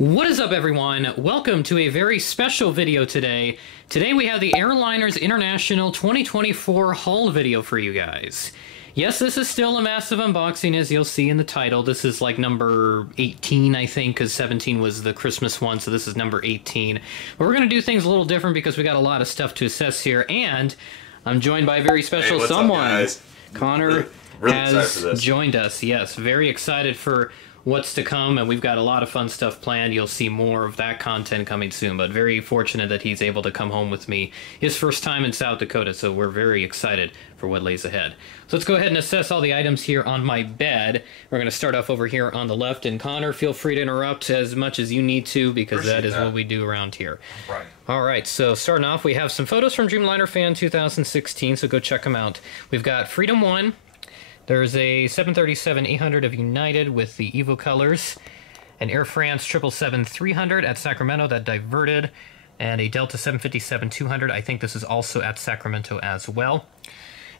What is up, everyone? Welcome to a very special video today. Today we have the Airliners International 2024 haul video for you guys. Yes, this is still a massive unboxing, as you'll see in the title. This is like number 18, I think, because 17 was the Christmas one, so this is number 18. But we're going to do things a little different because we got a lot of stuff to assess here, and I'm joined by a very special someone. Up, guys? Connor really has joined us. Yes, very excited for what's to come, and we've got a lot of fun stuff planned. You'll see more of that content coming soon, but very fortunate that he's able to come home with me. His first time in South Dakota, so we're very excited for what lays ahead. So let's go ahead and assess all the items here on my bed. We're going to start off over here on the left, and Connor, feel free to interrupt as much as you need to, because that is what we do around here. Right. All right, so starting off, we have some photos from Dreamliner Fan 2016, so go check them out. We've got Freedom 1. There's a 737-800 of United with the Evo colors, an Air France 777-300 at Sacramento that diverted, and a Delta 757-200. I think this is also at Sacramento as well.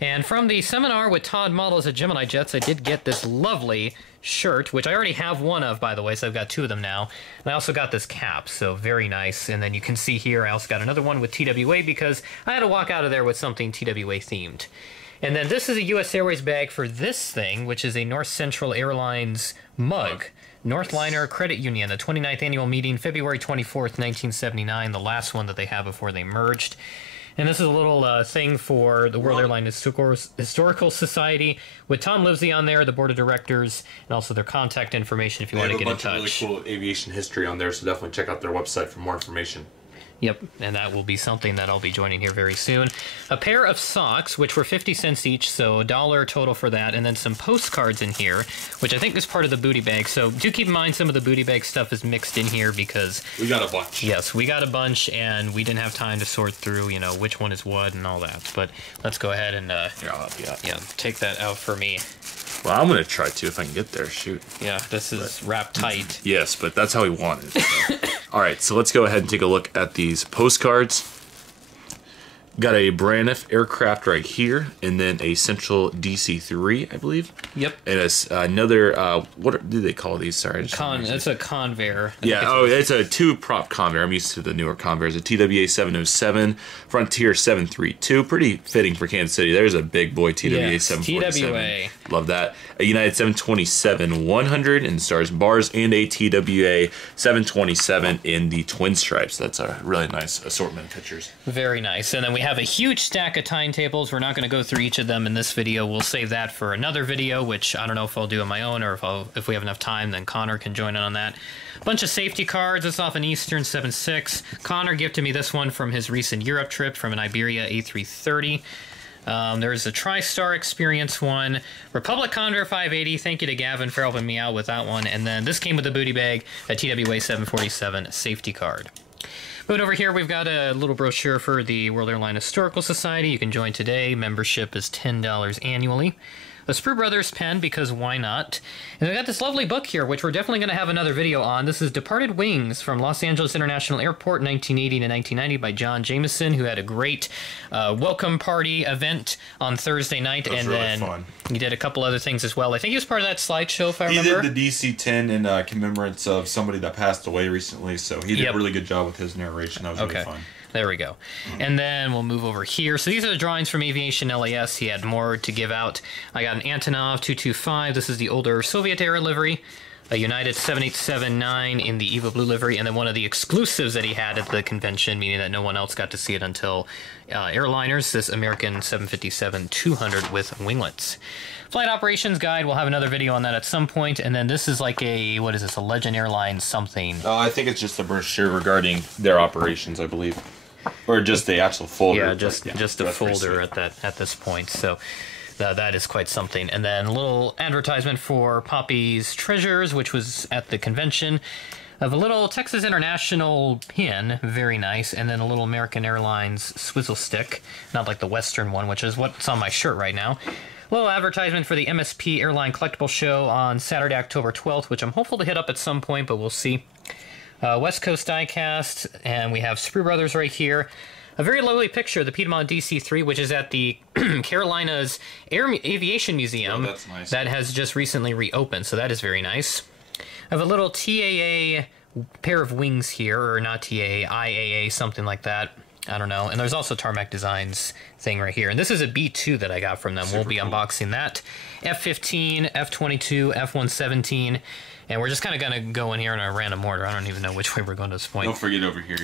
And from the seminar with Todd Models at Gemini Jets, I did get this lovely shirt, which I already have one of, by the way, so I've got two of them now. And I also got this cap, so very nice. And then you can see here I also got another one with TWA because I had to walk out of there with something TWA themed. And then this is a U.S. Airways bag for this thing, which is a North Central Airlines mug. Northliner Credit Union, the 29th annual meeting, February 24th, 1979, the last one that they had before they merged. And this is a little thing for the World Airline Historical Society with Tom Livesey on there, the board of directors, and also their contact information if you want to get in touch. They have a bunch of really cool aviation history on there, so definitely check out their website for more information. Yep, and that will be something that I'll be joining here very soon. A pair of socks, which were 50 cents each, so $1 total for that, and then some postcards in here, which I think is part of the booty bag. So do keep in mind some of the booty bag stuff is mixed in here because we got a bunch. Yes, we got a bunch, and we didn't have time to sort through, you know, which one is what and all that. But let's go ahead and here, I'll help you out. Yeah, take that out for me. Well, I'm gonna try to if I can get there. Shoot. Yeah, this is wrapped tight. Yes, but that's how we want it. So. All right, so let's go ahead and take a look at these postcards. Got a Braniff aircraft right here, and then a Central DC-3, I believe. Yep. And another, what do they call these? Sorry. It's a Convair. Yeah, it's a two-prop Convair. I'm used to the newer Convairs. A TWA 707, Frontier 732. Pretty fitting for Kansas City. There's a big boy TWA 747. TWA. Love that. A United 727-100 in the stars and bars, and a TWA 727 in the twin stripes. That's a really nice assortment of pictures. Very nice. And then we have a huge stack of timetables. We're not going to go through each of them in this video. We'll save that for another video, which I don't know if I'll do on my own or if we have enough time, then Connor can join in on that. Bunch of safety cards. It's off an Eastern 7.6. Connor gifted me this one from his recent Europe trip from an Iberia A330. There's a TriStar Experience one. Republic Condor 580. Thank you to Gavin for helping me out with that one. And then this came with a booty bag, a TWA 747 safety card. But over here, we've got a little brochure for the World Airline Historical Society. You can join today. Membership is $10 annually. A Sprue Brothers pen, because why not? And we got this lovely book here, which we're definitely going to have another video on. This is Departed Wings from Los Angeles International Airport, 1980 to 1990, by John Jameson, who had a great welcome party event on Thursday night. That was and really then fun. He did a couple other things as well. I think he was part of that slideshow, if I remember. He did the DC-10 in commemorance of somebody that passed away recently, so he did a really good job with his narration. That was really fun. There we go. And then we'll move over here. So these are the drawings from Aviation LAS. He had more to give out. I got an Antonov 225. This is the older Soviet era livery. A United 7879 in the Evo Blue livery. And then one of the exclusives that he had at the convention, meaning that no one else got to see it until Airliners, this American 757-200 with winglets. Flight Operations Guide, we'll have another video on that at some point. And then this is like a, what is this, a Legend Airlines something. I think it's just a brochure regarding their operations, I believe. Or just the actual folder. Yeah, just a folder at this point. So that is quite something. And then a little advertisement for Poppy's Treasures, which was at the convention, of a little Texas International pin, very nice, and then a little American Airlines swizzle stick, not like the Western one, which is what's on my shirt right now. A little advertisement for the MSP Airline Collectible Show on Saturday, October 12th, which I'm hopeful to hit up at some point, but we'll see. West Coast Diecast, and we have Sprue Brothers right here. A very lovely picture of the Piedmont DC-3, which is at the Carolinas Aviation Museum. Oh, that's nice. That has just recently reopened, so that is very nice. I have a little TAA pair of wings here, or not TA, IAA, something like that. I don't know. And there's also Tarmac Designs thing right here. And this is a B2 that I got from them. We'll be unboxing that. F-15, F-22, F-117. And we're just kind of going to go in here in a random order. I don't even know which way we're going to this point. Don't forget over here.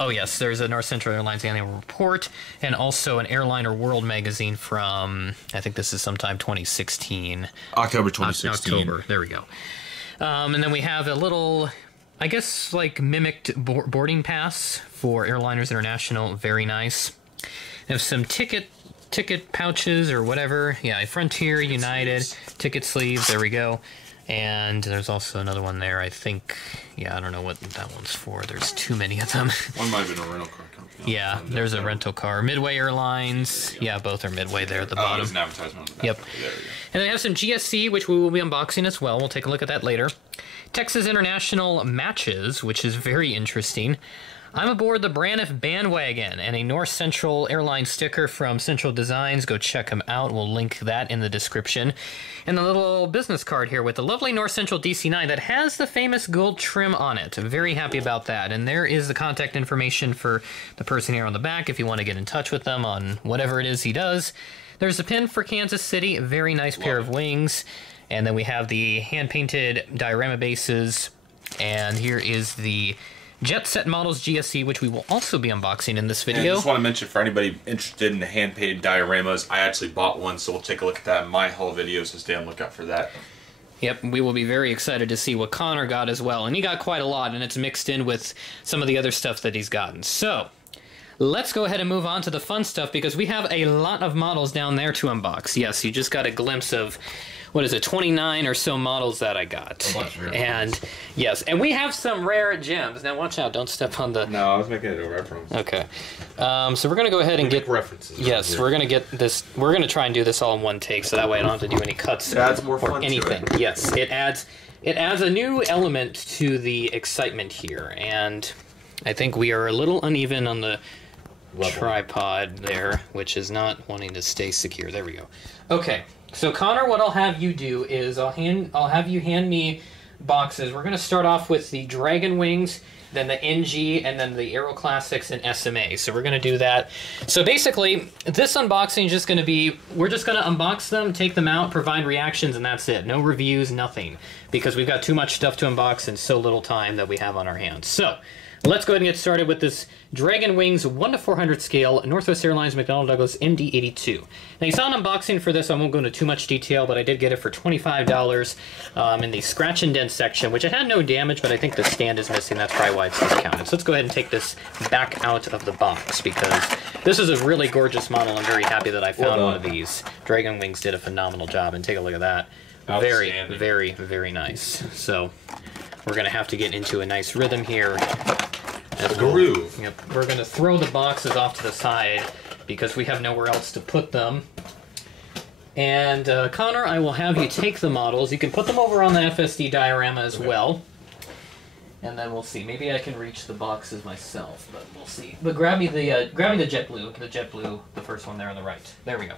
Oh, yes. There's a North Central Airlines annual report. And also an Airliner World magazine from, I think this is sometime 2016. October 2016. October. There we go. And then we have a little, I guess, like mimicked boarding pass for Airliners International. Very nice. They have some ticket pouches or whatever. Yeah, Frontier, United, ticket sleeves. There we go. And there's also another one there, I think. Yeah, I don't know what that one's for. There's too many of them. One might have been a rental car company. Yeah, there's a rental car. Midway Airlines. Yeah, both are Midway there at the bottom. There's an advertisement on the back. Yep. There we go. And they have some GSC, which we will be unboxing as well. We'll take a look at that later. Texas International Matches, which is very interesting. I'm aboard the Braniff bandwagon, and a North Central Airlines sticker from Central Designs. Go check them out. We'll link that in the description. And the little business card here with the lovely North Central DC-9 that has the famous gold trim on it. Very happy about that. And there is the contact information for the person here on the back if you want to get in touch with them on whatever it is he does. There's a pin for Kansas City. Very nice pair of wings. And then we have the hand-painted diorama bases. And here is the Jet Set Models GSC, which we will also be unboxing in this video. And I just want to mention for anybody interested in the hand-painted dioramas, I actually bought one, so we'll take a look at that in my haul video, so stay on the lookout for that. Yep, we will be very excited to see what Connor got as well. And he got quite a lot, and it's mixed in with some of the other stuff that he's gotten. So, let's go ahead and move on to the fun stuff, because we have a lot of models down there to unbox. Yes, you just got a glimpse of, what is it, 29 or so models that I got. And yes, and we have some rare gems. Now watch out, don't step on the... No, I was making it a reference. Okay. So we're going to go ahead and get... references. Yes, we're going to get this... We're going to try and do this all in one take, so that way I don't have to do any cuts it adds more or fun anything. To it. Yes, it adds a new element to the excitement here, and I think we are a little uneven on the tripod there, which is not wanting to stay secure. There we go. Okay. So Connor, what I'll have you do is I'll have you hand me boxes. We're going to start off with the Dragon Wings, then the NG, and then the Aero Classics and SMA. So we're going to do that. So basically, this unboxing is just going to be, we're just going to unbox them, take them out, provide reactions, and that's it. No reviews, nothing. Because we've got too much stuff to unbox in so little time that we have on our hands. So, let's go ahead and get started with this Dragon Wings 1:400 scale Northwest Airlines McDonnell Douglas MD-82. Now you saw an unboxing for this. I won't go into too much detail, but I did get it for $25 in the scratch and dent section, which it had no damage, but I think the stand is missing. That's probably why it's discounted. So let's go ahead and take this back out of the box, because this is a really gorgeous model. I'm very happy that I found one of these. Dragon Wings did a phenomenal job, and take a look at that. Very, very, very nice. So we're going to have to get into a nice rhythm here. A groove. Yep. We're going to throw the boxes off to the side because we have nowhere else to put them. And Connor, I will have you take the models. You can put them over on the FSD diorama as well. And then we'll see. Maybe I can reach the boxes myself, but we'll see. But grab me the JetBlue, the first one there on the right. There we go.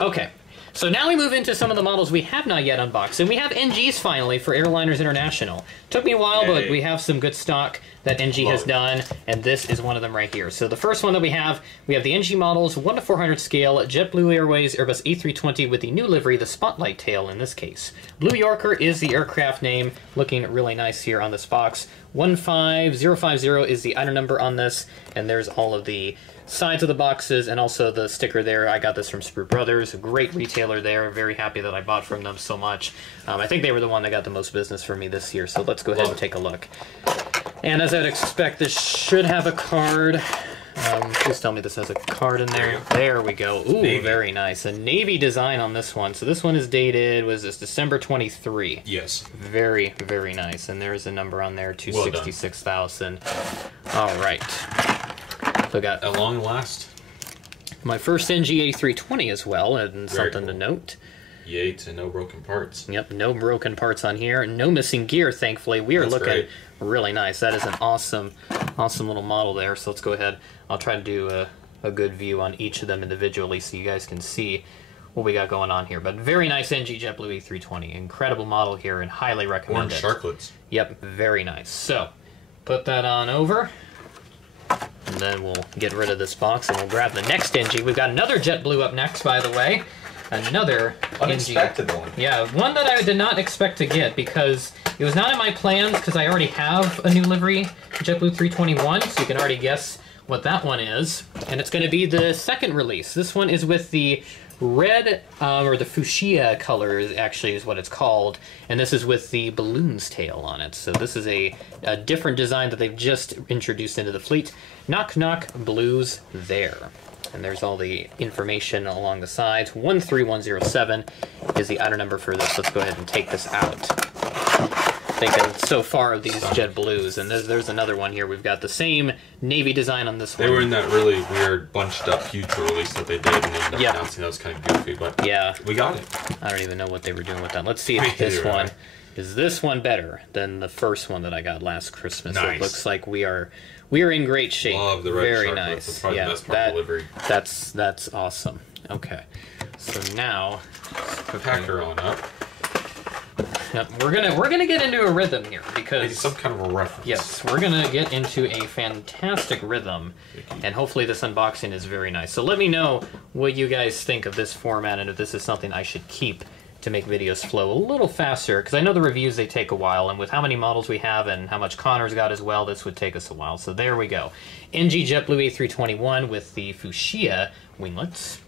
Okay. So now we move into some of the models we have not yet unboxed, and we have NGs finally for Airliners International. Took me a while, but we have some good stock that NG has done, and this is one of them right here. So the first one that we have the NG models, 1:400 scale, JetBlue Airways Airbus A320 with the new livery, the Spotlight tail in this case. Blue Yorker is the aircraft name, looking really nice here on this box. 15050 is the item number on this, and there's all of the sides of the boxes and also the sticker there. I got this from Sprue Brothers, a great retailer there. Very happy that I bought from them so much. I think they were the one that got the most business for me this year, so let's go ahead and take a look. And as I'd expect, this should have a card. Please tell me this has a card in there. There we go. Ooh, Navy. Very nice. A Navy design on this one. So this one is dated, was this December 23? Yes. Very, very nice. And there's a number on there, 266,000. All right. So I got at long last my first NG A320 as well, and something to note. Yay to no broken parts. Yep, no broken parts on here. No missing gear, thankfully. We are looking really nice. That is an awesome little model there. So let's go ahead. I'll try to do a good view on each of them individually so you guys can see what we got going on here. But very nice NG JetBlue A320. Incredible model here and highly recommended. Orange sharklets. Yep, very nice. So put that on over. And then we'll get rid of this box and we'll grab the next NG. We've got another JetBlue up next, by the way. Another unexpected NG. one. Yeah, one that I did not expect to get because it was not in my plans because I already have a new livery, JetBlue 321, so you can already guess what that one is. And it's going to be the second release. This one is with the red, or the fuchsia color actually is what it's called, and this is with the balloon's tail on it. So this is a different design that they've just introduced into the fleet. Knock Knock Blues there. And there's all the information along the sides. 13107 is the outer number for this. Let's go ahead and take this out. Thinking so far of these JetBlues, and there's another one here. We've got the same navy design on this one. They were in that really weird bunched up future release that they did, and they ended up announcing that was kind of goofy, but yeah, we got it. I don't even know what they were doing with that. Let's see if this one is this one better than the first one that I got last Christmas. Nice. It looks like we are in great shape. Love the red Very shark. nice. That's probably the best part of the livery. That's awesome. Okay, so now Packer on up. we're gonna get into a rhythm here because some kind of a reference. yes, we're gonna get into a fantastic rhythm, and hopefully this unboxing is very nice. So let me know what you guys think of this format and if this is something I should keep to make videos flow a little faster, because I know the reviews, they take a while, and with how many models we have and how much Connor's got as well, this would take us a while. So there we go. NG JetBlue A321 with the fuchsia winglets.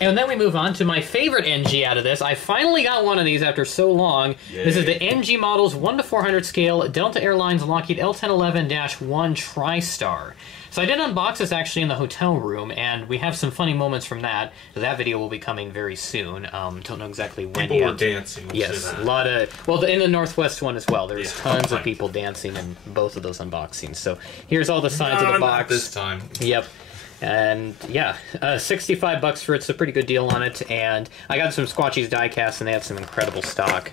And then we move on to my favorite NG out of this. I finally got one of these after so long. Yay. This is the NG Models 1 to 400 scale Delta Airlines Lockheed L1011-1 TriStar. So I did unbox this actually in the hotel room, and we have some funny moments from that. That video will be coming very soon. Don't know exactly when people yet. Were dancing. Yes, a lot of... Well, in the Northwest one as well. There's tons of people dancing in both of those unboxings. So here's all the sides of the box. Not this time. Yep. And yeah, $65 for it's a pretty good deal on it. And I got some Squatchy's diecast, and they had some incredible stock.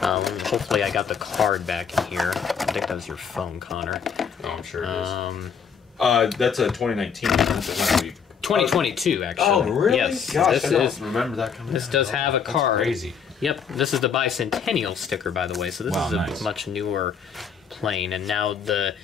Hopefully I got the card back in here. I think that was your phone, Connor. Oh, I'm sure it is. That's a 2019. 2022, actually. Oh, really? Yes. Gosh, I don't remember that coming. This does have a card. That's crazy. Yep. This is the bicentennial sticker, by the way. So this is nice. a much newer plane, and now the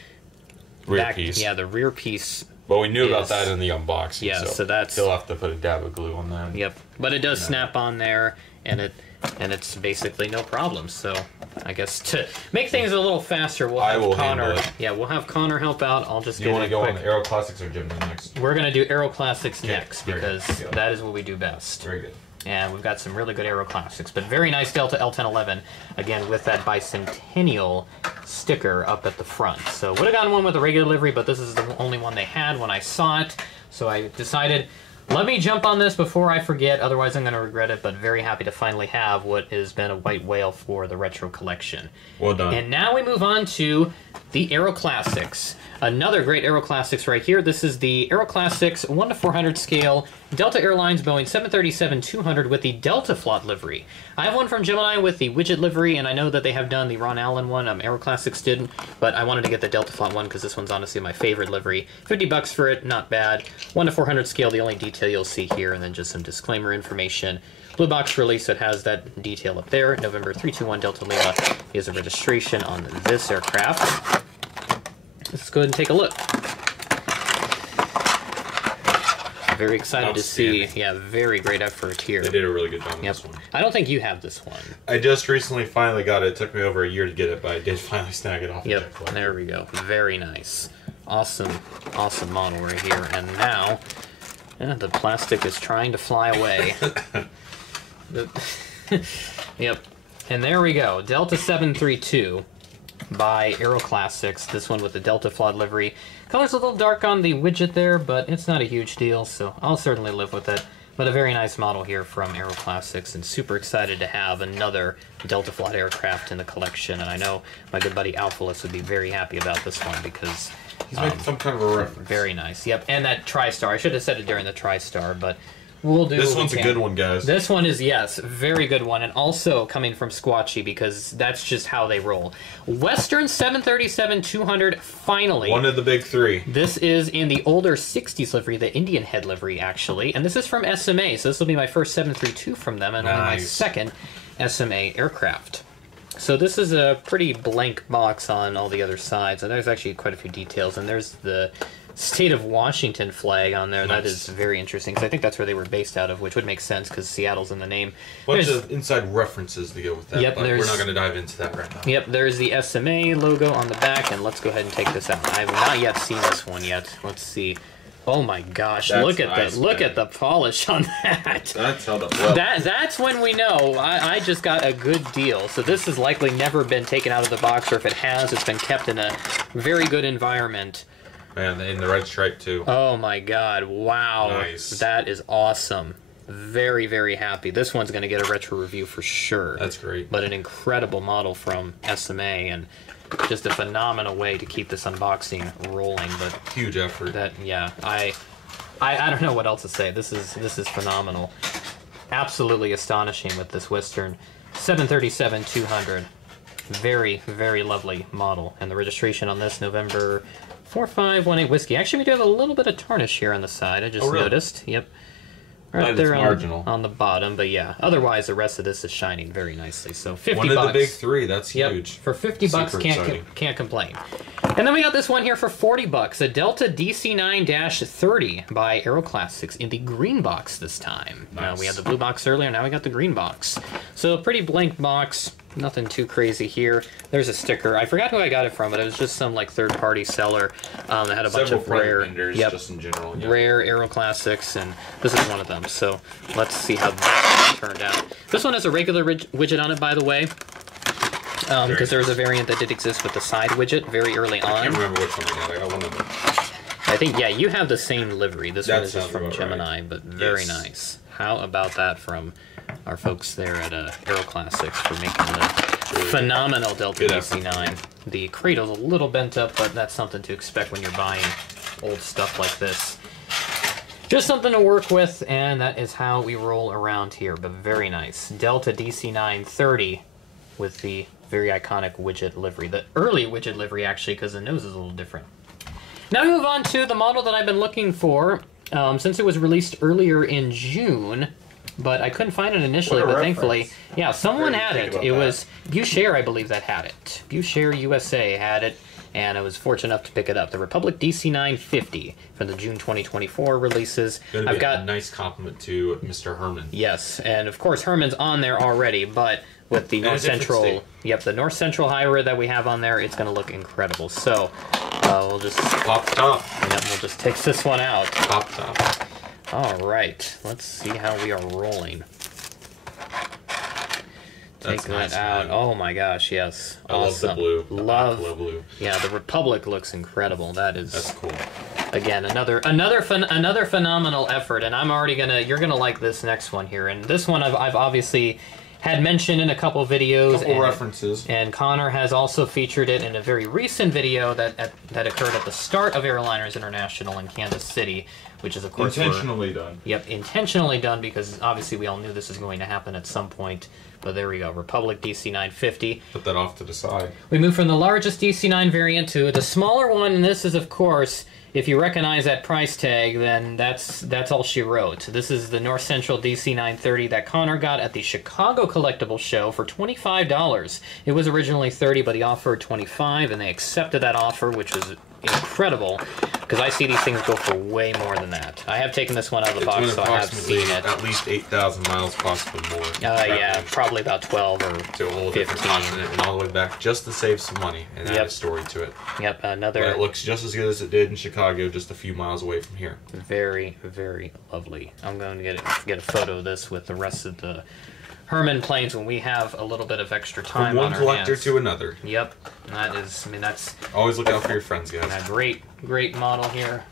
rear piece. Yeah, the rear piece. Well, we knew about that in the unboxing. Yeah, so that's. Still have to put a dab of glue on that. Yep, but it does snap on there, and it's basically no problem. So I guess to make things a little faster, we'll have Connor. Yeah, we'll have Connor help out. I'll just. You want to go on the Aero Classics or Gemini next? We're gonna do Aero Classics next because that is what we do best. Very good. And we've got some really good Aero Classics, but very nice Delta L1011, again, with that bicentennial sticker up at the front. So would have gotten one with a regular livery, but this is the only one they had when I saw it. So I decided, let me jump on this before I forget, otherwise I'm going to regret it, but very happy to finally have what has been a white whale for the retro collection. Well done. And now we move on to the Aero Classics. Another great Aero Classics right here. This is the Aero Classics 1 to 400 scale Delta Airlines Boeing 737-200 with the Delta Flot livery. I have one from Gemini with the widget livery, and I know that they have done the Ron Allen one. Aero Classics didn't, but I wanted to get the Delta Flot one because this one's honestly my favorite livery. $50 for it, not bad. 1 to 400 scale, the only detail you'll see here, and then just some disclaimer information. Blue box release, so it has that detail up there. November 321 Delta Lima is a registration on this aircraft. Let's go ahead and take a look. Very excited to see. Yeah, very great effort here. They did a really good job on this one. I don't think you have this one. I just recently finally got it. It took me over a year to get it, but I did finally snag it off. Yep, there we go. Very nice. Awesome, awesome model right here. And now, the plastic is trying to fly away. Yep. And there we go. Delta 732. By Aero Classics, this one with the Delta Flot livery. Color's a little dark on the widget there, but it's not a huge deal, so I'll certainly live with it. But a very nice model here from Aero Classics, and super excited to have another Delta Flot aircraft in the collection. And I know my good buddy Alphalus would be very happy about this one because he's making some kind of a reference. Very nice. Yep, and that TriStar. I should have said it during the TriStar, but we'll do. This one's a good one, guys. This one is, yes, very good one, and also coming from Squatchy because that's just how they roll. Western 737-200, finally. One of the big three. This is in the older 60s livery, the Indian head livery, actually, and this is from SMA, so this will be my first 732 from them, and only my second SMA aircraft. So this is a pretty blank box on all the other sides, and there's actually quite a few details. And there's the state of Washington flag on there. Nice. That is very interesting, because I think that's where they were based out of, which would make sense because Seattle's in the name. Bunch of inside references to go with that, but we're not going to dive into that right now. Yep, there's the SMA logo on the back, and let's go ahead and take this out. I have not yet seen this one yet. Let's see. Oh my gosh, that's look at nice, the look at the polish on that. That's held up well. That's when we know I just got a good deal. So this has likely never been taken out of the box, or if it has, it's been kept in a very good environment. Man, in the red stripe too. Oh my god, wow. Nice. That is awesome. Very, very happy. This one's going to get a retro review for sure. That's great. But an incredible model from SMA, and just a phenomenal way to keep this unboxing rolling. But huge effort. That, yeah, I don't know what else to say. This is phenomenal. Absolutely astonishing with this Western 737-200. Very, very lovely model. And the registration on this, November 4518 Whiskey. Actually, we do have a little bit of tarnish here on the side. I just noticed. Yep. Right there on the bottom, but yeah. Otherwise, the rest of this is shining very nicely. So 50 bucks. One of the big three. That's huge. For 50 bucks, can't complain. And then we got this one here for 40 bucks, a Delta DC9-30 by Aeroclassics in the green box this time. Nice. We had the blue box earlier. Now we got the green box. So a pretty blank box. Nothing too crazy here. There's a sticker. I forgot who I got it from, but it was just some like third-party seller that had a bunch of rare, just in general, rare Aeroclassics, and this is one of them. So let's see how that turned out. This one has a regular widget on it, by the way, because there's a variant that did exist with the side widget very early on. I can't remember which one I got one of them. I think, yeah, you have the same livery. This one is just from Gemini, but very nice. How about that from our folks there at Aeroclassics for making the phenomenal Delta DC-9. The cradle's a little bent up, but that's something to expect when you're buying old stuff like this. Just something to work with, and that is how we roll around here, but very nice. Delta DC-9-30 with the very iconic widget livery. The early widget livery, actually, because the nose is a little different. Now we move on to the model that I've been looking for since it was released earlier in June. But I couldn't find it initially, but thankfully, yeah, someone had it. It was Boucher, I believe, that had it. Boucher USA had it, and I was fortunate enough to pick it up. The Republic DC-950 from the June 2024 releases. I've got a nice compliment to Mr. Herman. Yes, and of course Herman's on there already, but with the North Central, the North Central hybrid that we have on there, it's going to look incredible. So we'll just pop top. Yep, we'll just take this one out. Pop top. All right, let's see how we are rolling. Take that out. Man. Oh my gosh, yes. I love the blue. Love blue. Yeah, the Republic looks incredible. That's cool. Again, another phenomenal effort, and I'm already you're gonna like this next one here. And this one I've obviously had mentioned in a couple videos. References. And Connor has also featured it in a very recent video that occurred at the start of Airliners International in Kansas City, which is, of course, intentionally done. Yep, intentionally done, because obviously we all knew this was going to happen at some point. But there we go, Republic DC-950. Put that off to the side. We move from the largest DC-9 variant to the smaller one, and this is, of course, if you recognize that price tag, then that's all she wrote. This is the North Central DC-930 that Connor got at the Chicago Collectible Show for $25. It was originally $30, but he offered $25, and they accepted that offer, which was incredible, because I see these things go for way more than that. I have taken this one out of the box, so I have seen it. At least 8,000 miles, possibly more. Yeah, probably about 12 or to a whole 15. Continent and all the way back, just to save some money and add a story to it. Yep, another. But it looks just as good as it did in Chicago, just a few miles away from here. Very, very lovely. I'm going to get a photo of this with the rest of the Herman planes when we have a little bit of extra time on our hands. From one collector to another. Yep, that is. I mean, that's. Always look out for your friends, guys. A great model here.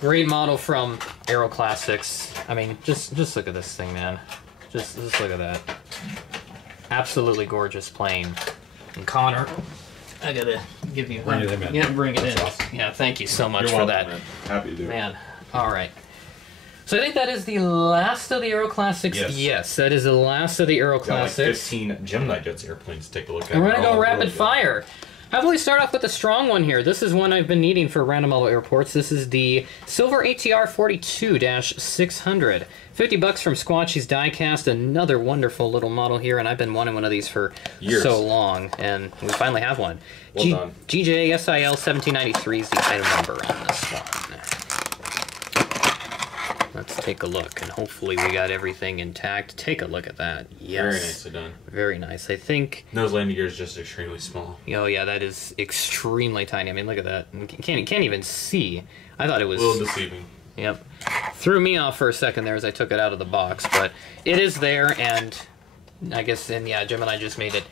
Great model from Aeroclassics. I mean, just look at this thing, man. Just look at that. Absolutely gorgeous plane. And Connor, I gotta give you. Bring it in, man. Yeah, bring it That's in. Awesome. Yeah, thank you so much You're for welcome, that. Man. Happy to do it. Man, all right. So I think that is the last of the Aeroclassics. Yes, that is the last of the Aeroclassics. Got like 15 Gemini Jets airplanes to take a look at. And we're gonna go rapid fire. How about we start off with a strong one here? This is one I've been needing for random level airports. This is the Silver ATR 42-600. $50 from Squatchy's Diecast. Another wonderful little model here, and I've been wanting one of these for years. So long, and we finally have one. Well done. GJSIL 1793 is the item number on this one. Let's take a look, and hopefully we got everything intact. Take a look at that. Yes. Very nicely done. Very nice. I think... Nose landing gear is just extremely small. Oh, yeah, that is extremely tiny. I mean, look at that. You can't even see. I thought it was... A little deceiving. Yep. Threw me off for a second there as I took it out of the box, but it is there, and I guess, and yeah, Gemini just made it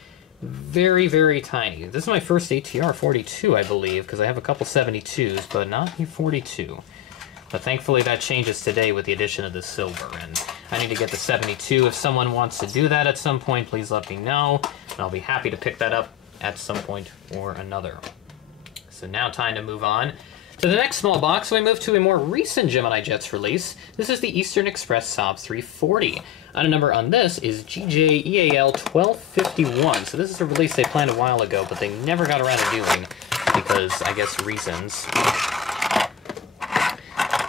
very, very tiny. This is my first ATR 42, I believe, because I have a couple 72s, but not the 42. But thankfully that changes today with the addition of the silver, and I need to get the 72. If someone wants to do that at some point, please let me know, and I'll be happy to pick that up at some point or another. So now time to move on to the next small box. We move to a more recent Gemini Jets release. This is the Eastern Express Saab 340. Item number on this is GJEAL 1251. So this is a release they planned a while ago, but they never got around to doing because, I guess, reasons.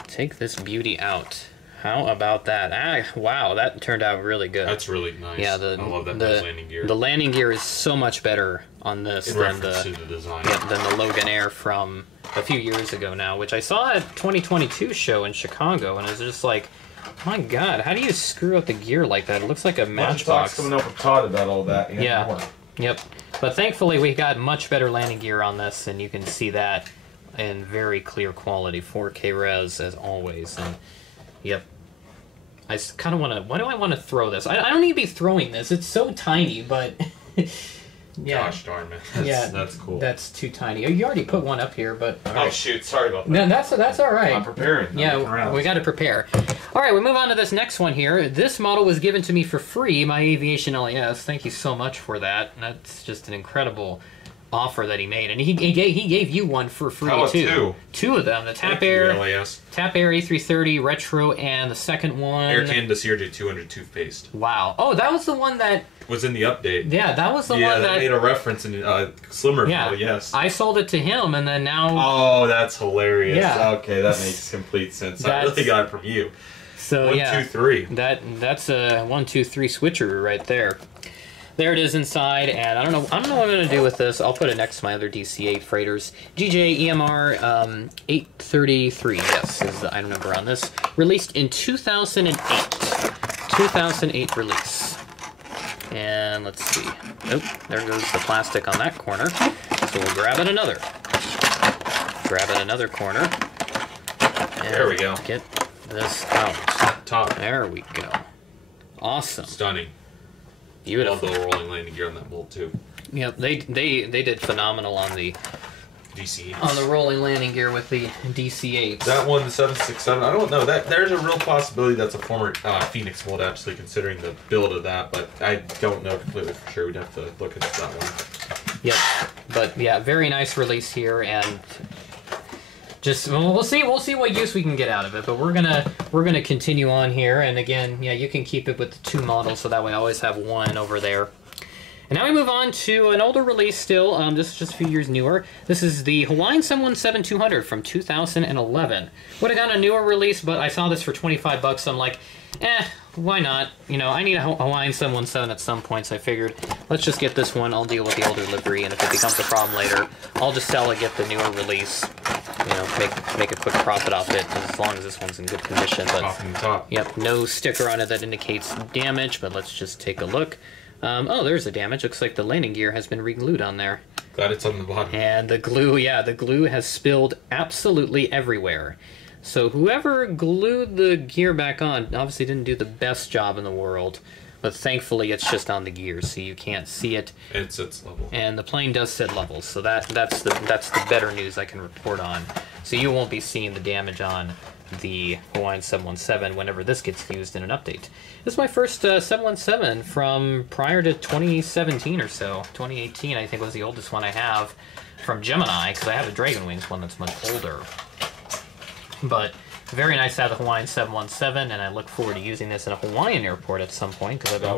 Take this beauty out. How about that? Ah, wow, that turned out really good. That's really nice. Yeah, I love that landing gear. The landing gear is so much better on this than the design. Yeah, than the Logan Air from a few years ago now, which I saw at 2022 show in Chicago, and it was just like, my God, how do you screw up the gear like that? It looks like a matchbox. Coming up with Todd about all that. Yeah. More. Yep. But thankfully, we got much better landing gear on this, and you can see that in very clear quality, 4K res as always. And yep. I kind of want to... Why do I want to throw this? I don't need to be throwing this. It's so tiny, but... yeah. Gosh darn, man. That's cool. That's too tiny. You already put one up here, but... Oh, shoot. Sorry about that. No, that's all right. I'm preparing. Yeah, we got to prepare. All right, we move on to this next one here. This model was given to me for free, my Aviation LAS. Thank you so much for that. That's just an incredible offer that he made, and he gave you one for free too. Two of them, the TAP Air A330 Retro, and the second one Air Canada CRJ 200 toothpaste. Wow. Oh, that was the one that was in the update. Yeah, that was the one that made a reference in slimmer. Yeah, model, yes. I sold it to him, and then now. Oh, that's hilarious. Yeah. Okay, that makes complete sense. I really got it from you. So 1, yeah, 2, 3. That's a 1, 2, 3 switcher right there. There it is inside, and I don't know what I'm going to do with this. I'll put it next to my other DC-8 freighters. GJ EMR 833, yes, is the item number on this. Released in 2008. 2008 release. And let's see. Nope, there goes the plastic on that corner. So we'll grab it another. Grab it another corner. And there we go. Get this out. Top. There we go. Awesome. Stunning. Beautiful. Love the rolling landing gear on that mold too. Yep, they did phenomenal on the DC on the rolling landing gear with the DC-8s. That one, the 767. I don't know. There's a real possibility that's a former Phoenix mold, actually, considering the build of that. But I don't know completely for sure. We'd have to look into that one. Yep, but yeah, very nice release here, and just we'll see what use we can get out of it. But we're gonna continue on here, and again, yeah, you can keep it with the 2 models, so that way I always have one over there. And now we move on to an older release still. This is just a few years newer. This is the Hawaiian 717-200 from 2011. Would have gotten a newer release, but I saw this for $25. So I'm like, why not? You know, I need a Hawaiian 717 at some point, so I figured, let's just get this one. I'll deal with the older livery, and if it becomes a problem later, I'll just sell it, get the newer release. You know, make a quick profit off it, as long as this one's in good condition. But off the top. Yep, no sticker on it that indicates damage, but let's just take a look. Oh, there's the damage. Looks like the landing gear has been re-glued on there. Glad it's on the bottom. And the glue, yeah, the glue has spilled absolutely everywhere. So whoever glued the gear back on obviously didn't do the best job in the world, but thankfully it's just on the gear, so you can't see it. And it sits level. And the plane does sit level, so that's the better news I can report on. So you won't be seeing the damage on the Hawaiian 717 whenever this gets used in an update. This is my first 717 from prior to 2017 or so. 2018, I think, was the oldest one I have from Gemini, because I have a Dragon Wings one that's much older. But very nice to have the Hawaiian 717, and I look forward to using this in a Hawaiian airport at some point, because I've been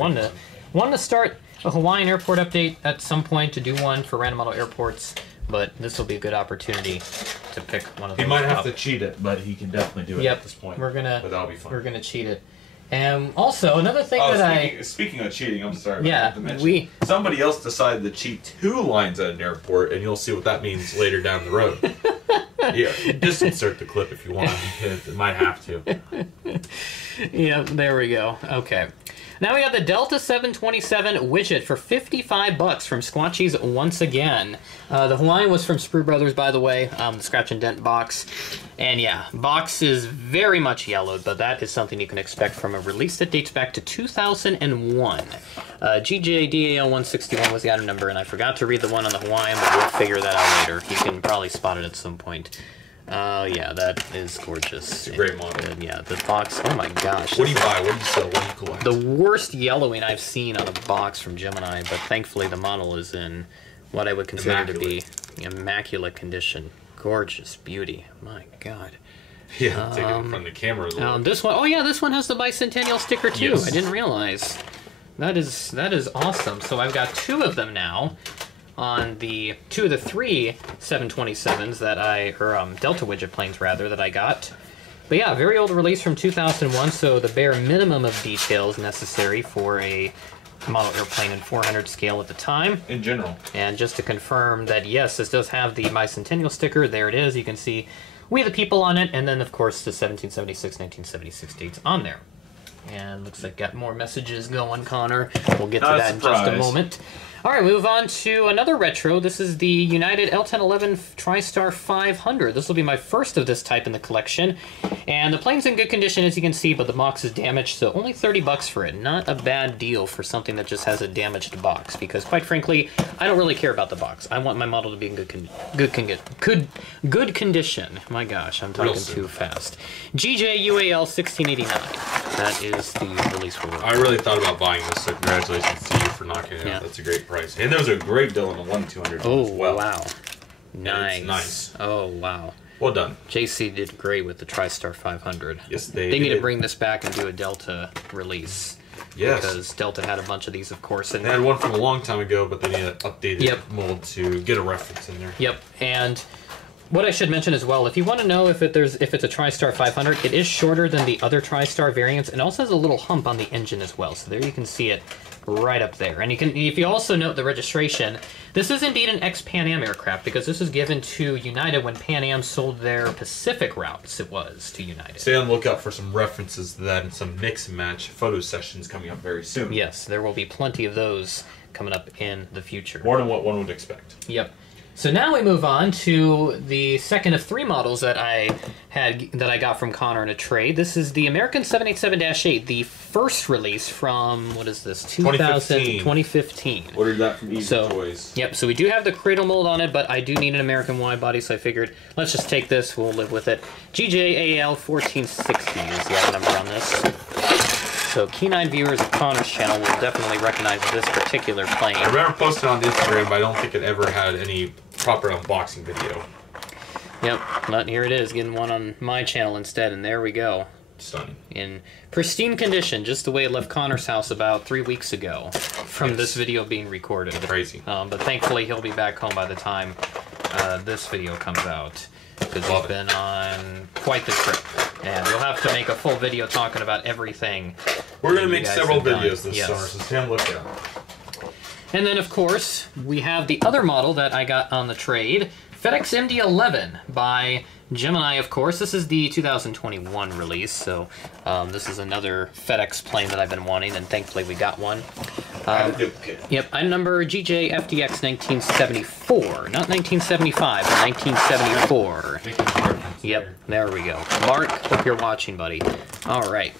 wanting to start a Hawaiian airport update at some point to do one for random model airports, but this will be a good opportunity to pick one of those. He might have up. to cheat it, but he can definitely do it at this point. But that'll be fun. We're gonna cheat it. And also another thing speaking of cheating, I'm sorry. Yeah, I have to mention, somebody else decided to cheat 2 lines at an airport, and you'll see what that means later down the road. Yeah, just insert the clip if you want. It might have to. Yeah, there we go. Okay. Now we got the Delta 727 widget for $55 from Squatchies once again. The Hawaiian was from Sprue Brothers, by the way, the scratch and dent box. And yeah, box is very much yellowed, but that is something you can expect from a release that dates back to 2001. GJDAL 161 was the item number, and I forgot to read the one on the Hawaiian, but we'll figure that out later. You can probably spot it at some point. Yeah, that is gorgeous. It's a great model. Yeah, the box, oh my gosh. What do you buy? What do you sell? What do you collect? The worst yellowing I've seen on a box from Gemini, but thankfully the model is in what I would consider to be immaculate condition. Gorgeous beauty. My God. Yeah, take it from the camera a little. This one, oh yeah, this one has the bicentennial sticker too. Yes. I didn't realize. That is awesome. So I've got 2 of them now on the 2 of the 3 727s that Delta widget planes rather, that I got. But yeah, very old release from 2001, so the bare minimum of details necessary for a model airplane in 400 scale at the time. In general. And just to confirm that, yes, this does have the bicentennial sticker. There it is. You can see We the People on it, and then, of course, the 1776, 1976 dates on there. And looks like got more messages going, Connor. We'll get to that in just a moment. All right, move on to another retro. This is the United L1011 TriStar 500. This will be my first of this type in the collection. And the plane's in good condition, as you can see, but the box is damaged, so only $30 for it. Not a bad deal for something that just has a damaged box, because quite frankly, I don't really care about the box. I want my model to be in good condition. My gosh, I'm talking too fast. GJUAL 1689. That is the release for it. I really thought about buying this, so congratulations to you for knocking it out. That's a great price. And there was a great deal on the 1-200 as well. Oh, wow. Nice. Nice. Oh, wow. Well done. JC did great with the TriStar 500. Yes, they need to bring this back and do a Delta release. Yes. Because Delta had a bunch of these, of course. And they had one from a long time ago, but they need an updated mold to get a reference in there. Yep. And what I should mention as well, if you want to know if it's a TriStar 500, it is shorter than the other TriStar variants, and also has a little hump on the engine as well. So there you can see it right up there. And if you also note the registration, this is indeed an ex-Pan Am aircraft, because this was given to United when Pan Am sold their Pacific routes. It was to United. Stay on the lookout for some references to that and some mix and match photo sessions coming up very soon. Yes, there will be plenty of those coming up in the future. More than what one would expect. Yep. So now we move on to the second of 3 models that I got from Connor in a trade. This is the American 787-8, the first release from, what is this, 2015. Ordered that from Easy Toys. Yep, so we do have the cradle mold on it, but I do need an American wide body, so I figured, let's just take this, we'll live with it. GJAL 1460 is the item number on this. So keen-eyed viewers of Connor's channel will definitely recognize this particular plane. I remember posting on Instagram, but I don't think it ever had any proper unboxing video. Yep, but here it is, getting one on my channel instead, and there we go. Stunning. In pristine condition, just the way it left Connor's house about 3 weeks ago from this video being recorded. Crazy. But thankfully he'll be back home by the time this video comes out, because he's been on quite the trip. And we'll have to make a full video talking about everything. We're going to make several videos this summer, so stay on the lookout. And then, of course, we have the other model that I got on the trade, FedEx MD-11 by Gemini, of course. This is the 2021 release, so this is another FedEx plane that I've been wanting, and thankfully we got one. Yep, item number GJFDX 1974. Not 1975, but 1974. Yep, there we go. Mark, hope you're watching, buddy. All right.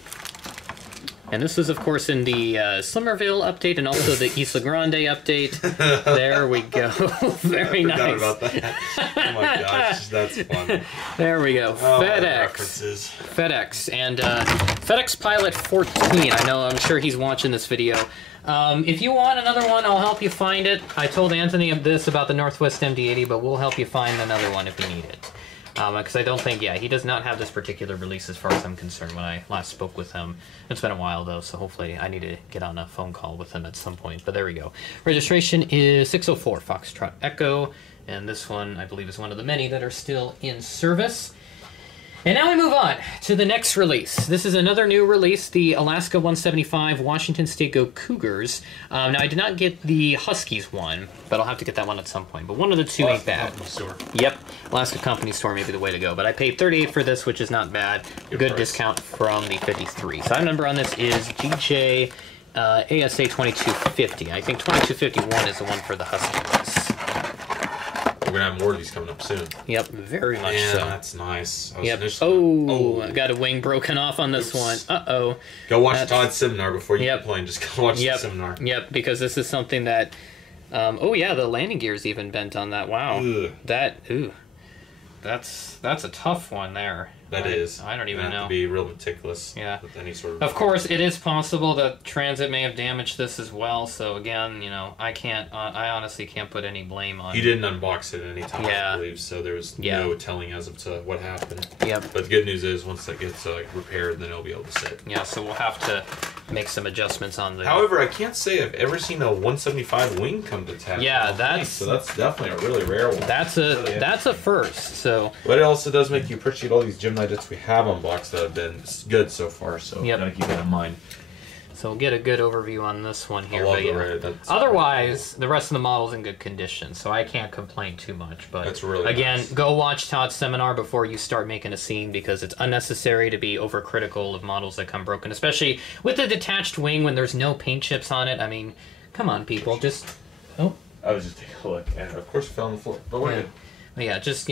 And this is, of course, in the Slimmerville update and also the Isla Grande update. There we go. Very nice. I forgot about that. Oh my gosh, that's fun. There we go. Oh, FedEx. FedEx. And FedEx Pilot 14. I'm sure he's watching this video. If you want another one, I'll help you find it. I told Anthony this about the Northwest MD-80, but we'll help you find another one if you need it. Because I don't think, yeah, he does not have this particular release as far as I'm concerned when I last spoke with him. It's been a while, though, so hopefully I need to get on a phone call with him at some point. But there we go. Registration is 604 Foxtrot Echo, and this one, I believe, is one of the many that are still in service. And now we move on to the next release. This is another new release, the Alaska 175 Washington State Go Cougars. Now, I did not get the Huskies one, but I'll have to get that one at some point. But one of the two ain't bad. Store. Yep, Alaska Company Store may be the way to go. But I paid $38 for this, which is not bad. Good price. discount from the 53. So our number on this is GJ ASA 2250. I think 2251 is the one for the Huskies. We're going to have more of these coming up soon. Yep, very much Man, so. that's nice. Yep. I got a wing broken off on this one. Uh-oh. Go watch Todd's seminar before you Yep. complain. Just go watch the seminar. Yep, because this is something that... oh, yeah, the landing gear's even bent on that. Wow. Ugh. That's a tough one there. That is. I don't even you have know. to be real meticulous Yeah. with any sort of... Of course, it is possible that transit may have damaged this as well. So again, you know, I can't. I honestly can't put any blame on. He didn't unbox it at any time, Yeah. I believe, so there was Yeah. no telling as of to what happened. Yep. But the good news is, once that gets repaired, then it'll be able to sit. Yeah. So we'll have to make some adjustments on the. However, I can't say I've ever seen a 175 wing come detached. Yeah, so that's definitely a really rare one. That's a first. So. But it also does make you appreciate all these Gemini jets we have unboxed that have been good so far. So Yep. gotta keep that in mind. So we'll get a good overview on this one here. I love but the yeah. red. That's Otherwise, the rest of the model's in good condition, so I can't complain too much. But That's really again, nice. go watch Todd's seminar before you start making a scene, because it's unnecessary to be overcritical of models that come broken, especially with the detached wing when there's no paint chips on it. I mean, come on, people, just I was just taking a look, and of course it fell on the floor. But we're good. yeah, just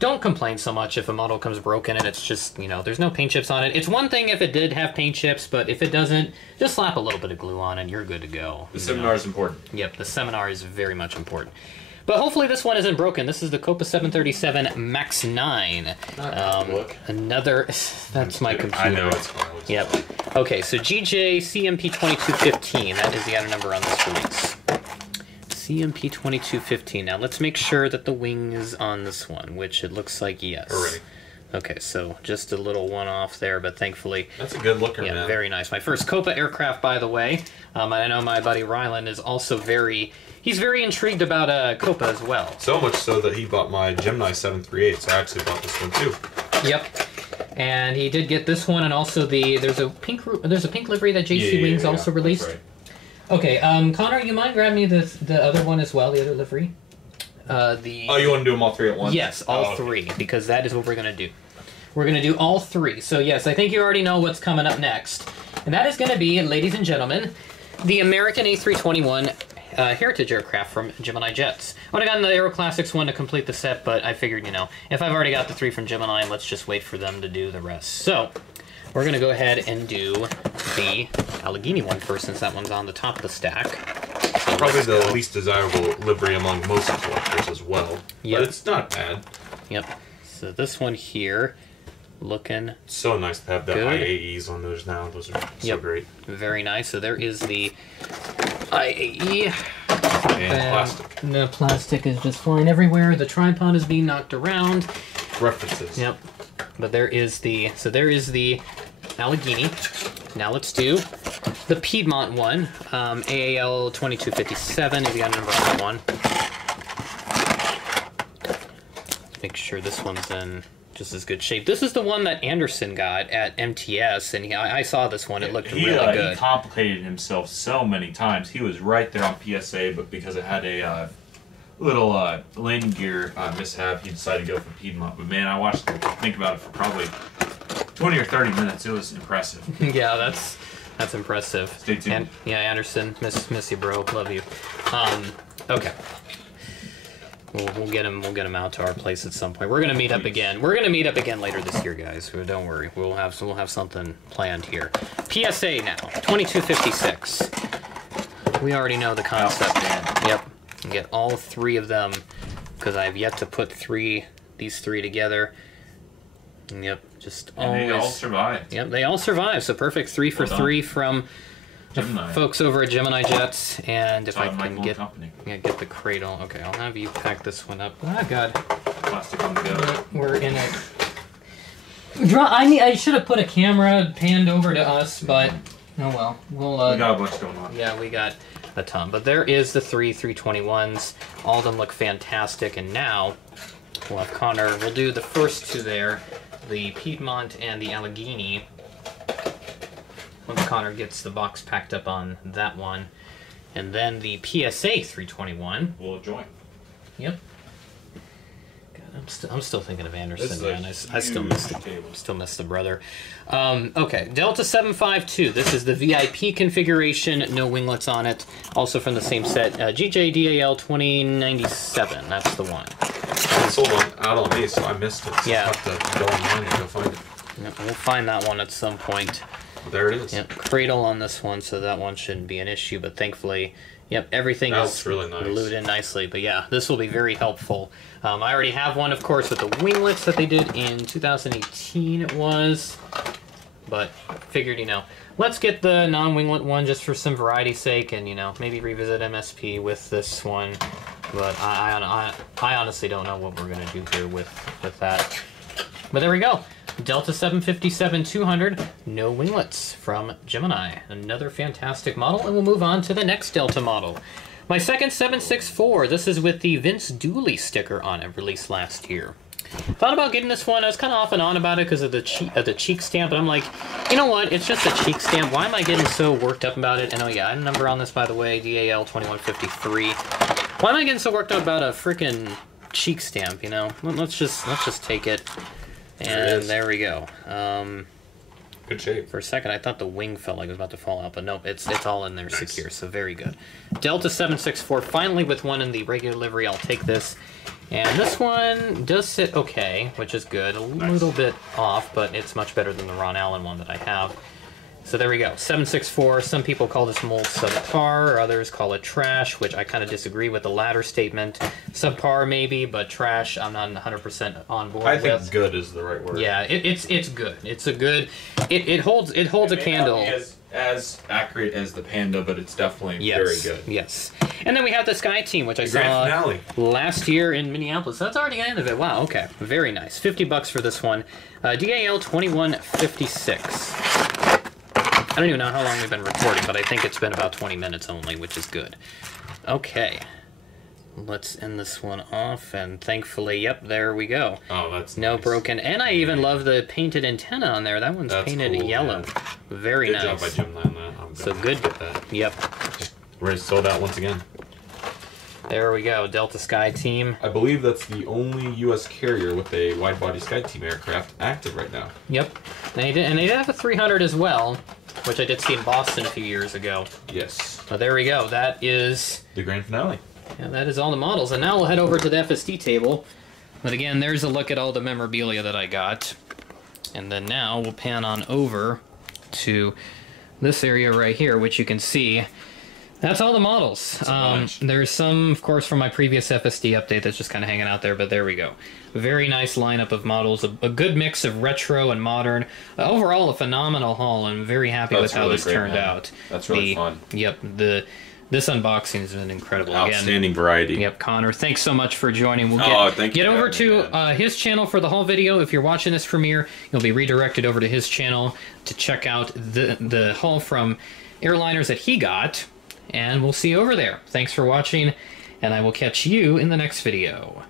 don't complain so much if a model comes broken and it's just, there's no paint chips on it. It's one thing if it did have paint chips, but if it doesn't, just slap a little bit of glue on and you're good to go. The seminar is important. Yep, the seminar is very much important. But hopefully this one isn't broken. This is the Copa 737 MAX 9. Look. Another... That's my computer. I know, it's fine. Yep. Okay, so GJ CMP 2215. That is the item number on this release. CMP 2215. Now let's make sure that the wing is on this one, which it looks like yes. Hooray. Okay, so just a little one-off there, but thankfully... That's a good looker, Yeah, man. very nice. My first Copa aircraft, by the way. I know my buddy Ryland is also he's very intrigued about Copa as well. So much so that he bought my Gemini 738, so I actually bought this one too. Yep. And he did get this one, and also there's a pink livery that JC Wings also released. That's right. Okay, Connor, you mind grabbing me the other one as well, the other livery? Oh, you want to do them all three at once? Yes, all three, because that is what we're going to do. We're going to do all three. So yes, I think you already know what's coming up next. And that is going to be, ladies and gentlemen, the American A321 Heritage aircraft from Gemini Jets. I would have gotten the Aero Classics one to complete the set, but I figured, if I've already got the three from Gemini, let's just wait for them to do the rest. So, we're going to go ahead and do the Allegheny one first, since that one's on the top of the stack. So Probably the least desirable livery among most collectors as well. Yep. But it's not bad. Yep. So this one here, looking It's so nice to have the Good. IAEs on those now. Those are so Yep. great. very nice. So there is the IAE. And plastic. The plastic is just flying everywhere. The tripod is being knocked around. References. Yep. But there is the Allegheny. Now let's do the Piedmont one. AAL 2257 is the item number on that one. Let's make sure this one's in just as good shape. This is the one that Anderson got at MTS, and I saw this one. It looked really good. He complicated himself so many times. He was right there on PSA, but because it had a little landing gear mishap, he decided to go for Piedmont. But man, I watched him think about it for probably 20 or 30 minutes. It was impressive. Yeah, that's impressive. Stay tuned. And, yeah, Anderson, miss you, bro. Love you. Okay. We'll get him out to our place at some point. We're gonna meet up again. We're gonna meet up again later this year, guys. So don't worry. We'll have something planned here. PSA now, 2256. We already know the concept. Yep. Get all three of them because I've yet to put these three together. Yep. Just And always. they all survived. Yep, they all survived. So perfect 3 for Well done. 3 from Gemini. folks over at Gemini Jets. And if I Todd can Michael get Company. the cradle. Okay, I'll have you pack this one up. Ah, God. Plastic on the go. Where I should have put a camera panned over to us, but oh well. We got a bunch going on. Yeah, we got a ton. But there is the 321s. All of them look fantastic, and now we'll have Connor. We'll do the first two there, the Piedmont and the Allegheny. Once Connor gets the box packed up on that one. And then the PSA 321. We'll join. Yep. God, I'm still thinking of Anderson, man. I still miss the brother. Okay, Delta 752. This is the VIP configuration. No winglets on it. Also from the same set. GJDAL 2097. That's the one. It's sold out on me, so I missed it. So yeah. I'll have to go online and go find it. Yep, we'll find that one at some point. There it is. Yep, cradle on this one, so that one shouldn't be an issue, but thankfully, yep, everything is really nice. glued in nicely. But yeah, this will be very helpful. I already have one, of course, with the winglets that they did in 2018 it was. But figured, let's get the non-winglet one just for some variety's sake and, maybe revisit MSP with this one. But I honestly don't know what we're going to do here with that. But there we go. Delta 757-200, no winglets from Gemini. Another fantastic model, and we'll move on to the next Delta model. My second 764, this is with the Vince Dooley sticker on it, released last year. Thought about getting this one. I was kind of off and on about it because of the cheek stamp, but I'm like, you know what? It's just a cheek stamp. Why am I getting so worked up about it? And oh yeah, I have a number on this, by the way, DAL 2153. Why am I getting so worked up about a freaking cheek stamp? Let's just take it. And there we go. Good shape. For a second, I thought the wing felt like it was about to fall out, but nope, it's all in there secure, so very good. Delta 764, finally with one in the regular livery. I'll take this. And this one does sit okay, which is good. A little bit off, but it's much better than the Ron Allen one that I have. So there we go, 764. Some people call this mold subpar, or others call it trash, which I kind of disagree with the latter statement. Subpar maybe, but trash I'm not 100% on board with. I think good is the right word. Yeah, it's good. It's a good. It holds a candle. Not be as accurate as the Panda, but it's definitely very good. Yes. And then we have the Sky Team, which I Grand saw finale. last year in Minneapolis. That's already the end of it. Wow. Okay. Very nice. $50 for this one. DAL 2156. I don't even know how long we've been recording, but I think it's been about 20 minutes only, which is good. Okay. Let's end this one off, and thankfully, yep, there we go. Oh, that's no nice. broken. And I even love the painted antenna on there. That one's painted cool, yellow. man. Very nice. Good job by Gemini on that. I'm So glad good. to get that. Yep. We're sold out once again. There we go. Delta Sky Team. I believe that's the only U.S. carrier with a wide-body Sky Team aircraft active right now. Yep. They did have a 300 as well, which I did see in Boston a few years ago. Yes. So there we go. That is The grand finale. Yeah, that is all the models. And now we'll head over to the FSD table. But again, there's a look at all the memorabilia that I got. And then now we'll pan on over to this area right here, which you can see. That's all the models. There's some, of course, from my previous FSD update that's just kind of hanging out there, but there we go. Very nice lineup of models. A good mix of retro and modern. Overall, a phenomenal haul. I'm very happy with how this turned out. That's really fun. Yep, this unboxing has been incredible. Outstanding variety. Yep, Connor, thanks so much for joining. We'll get over to his channel for the whole video. If you're watching this premiere, you'll be redirected over to his channel to check out the haul from Airliners that he got. And we'll see you over there. Thanks for watching, and I will catch you in the next video.